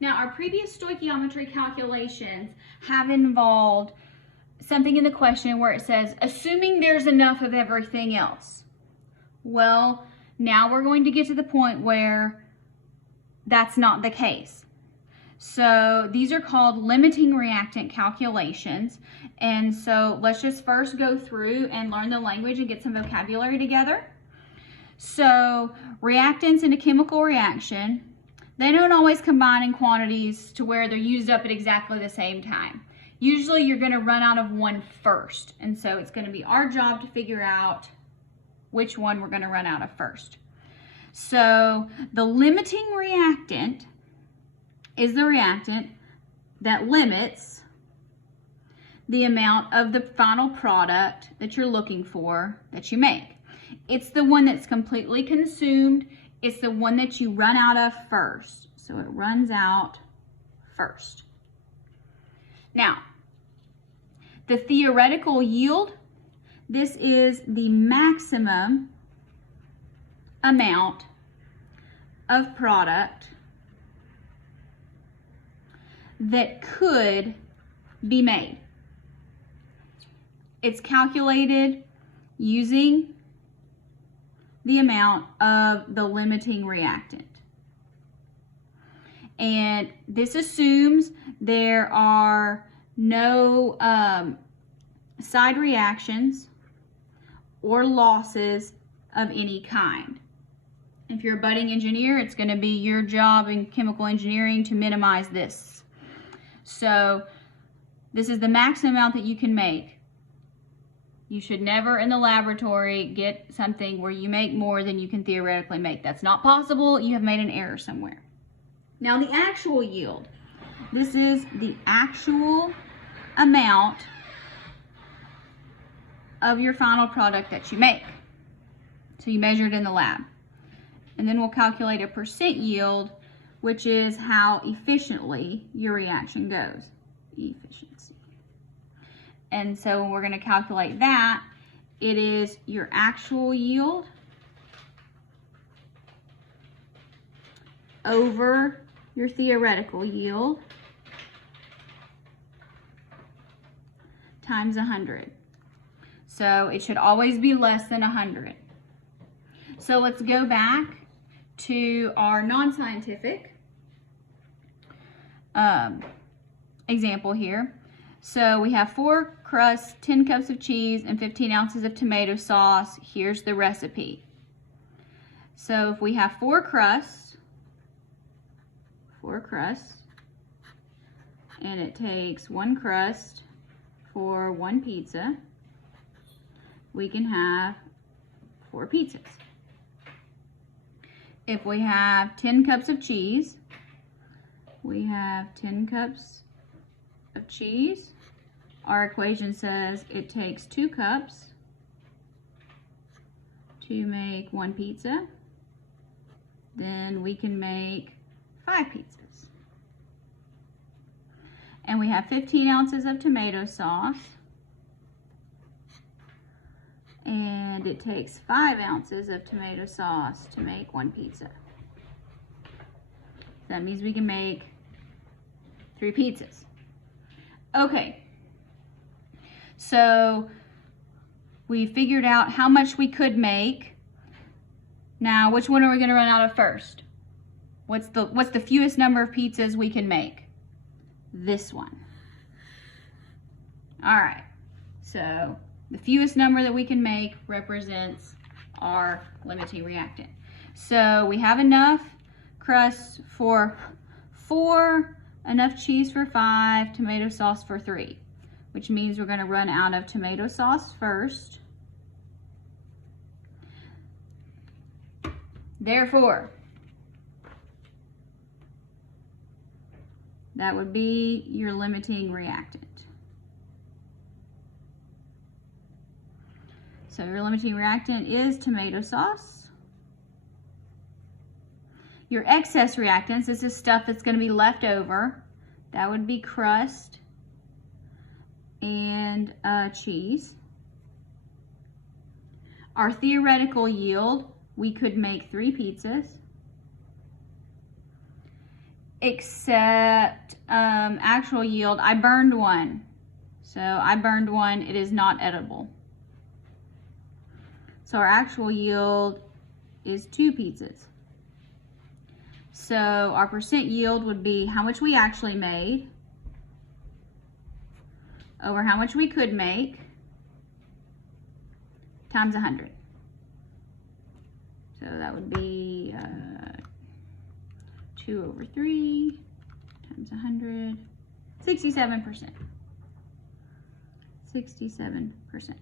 Now, our previous stoichiometry calculations have involved something in the question where it says, assuming there's enough of everything else. Well, now we're going to get to the point where that's not the case. So these are called limiting reactant calculations. And so let's just first go through and learn the language and get some vocabulary together. So reactants in a chemical reaction, they don't always combine in quantities to where they're used up at exactly the same time. Usually you're going to run out of one first. And so it's going to be our job to figure out which one we're going to run out of first. So the limiting reactant is the reactant that limits the amount of the final product that you're looking for that you make. It's the one that's completely consumed. It's the one that you run out of first. So it runs out first. Now, the theoretical yield, this is the maximum amount of product that could be made. It's calculated using the amount of the limiting reactant. And this assumes there are no side reactions or losses of any kind. If you're a budding engineer, it's going to be your job in chemical engineering to minimize this. So this is the maximum amount that you can make. You should never in the laboratory get something where you make more than you can theoretically make. That's not possible. You have made an error somewhere. Now the actual yield. This is the actual amount of your final product that you make. So you measure it in the lab. And then we'll calculate a percent yield, which is how efficiently your reaction goes. Efficiency. And so when we're going to calculate that, it is your actual yield over your theoretical yield times 100. So it should always be less than 100. So let's go back to our non-scientific example here. So we have 4 crusts, 10 cups of cheese, and 15 ounces of tomato sauce. Here's the recipe. So if we have 4 crusts, and it takes 1 crust for 1 pizza, we can have 4 pizzas. If we have 10 cups of cheese, we have 10 cups of cheese. Our equation says it takes 2 cups to make 1 pizza. Then we can make 5 pizzas. And we have 15 ounces of tomato sauce. And it takes 5 ounces of tomato sauce to make 1 pizza. That means we can make 3 pizzas. Okay, so we figured out how much we could make. Now, which one are we going to run out of first? What's the fewest number of pizzas we can make? This one. All right, so the fewest number that we can make represents our limiting reactant. So we have enough crust for 4, enough cheese for 5, tomato sauce for 3, which means we're going to run out of tomato sauce first. Therefore, that would be your limiting reactant. So your limiting reactant is tomato sauce. Your excess reactants, this is stuff that's going to be left over. That would be crust and cheese. Our theoretical yield, we could make 3 pizzas. except actual yield. I burned one. So I burned one. It is not edible. So our actual yield is 2 pizzas. So our percent yield would be how much we actually made over how much we could make times 100. So that would be 2 over 3 times 100, 67%. 67%.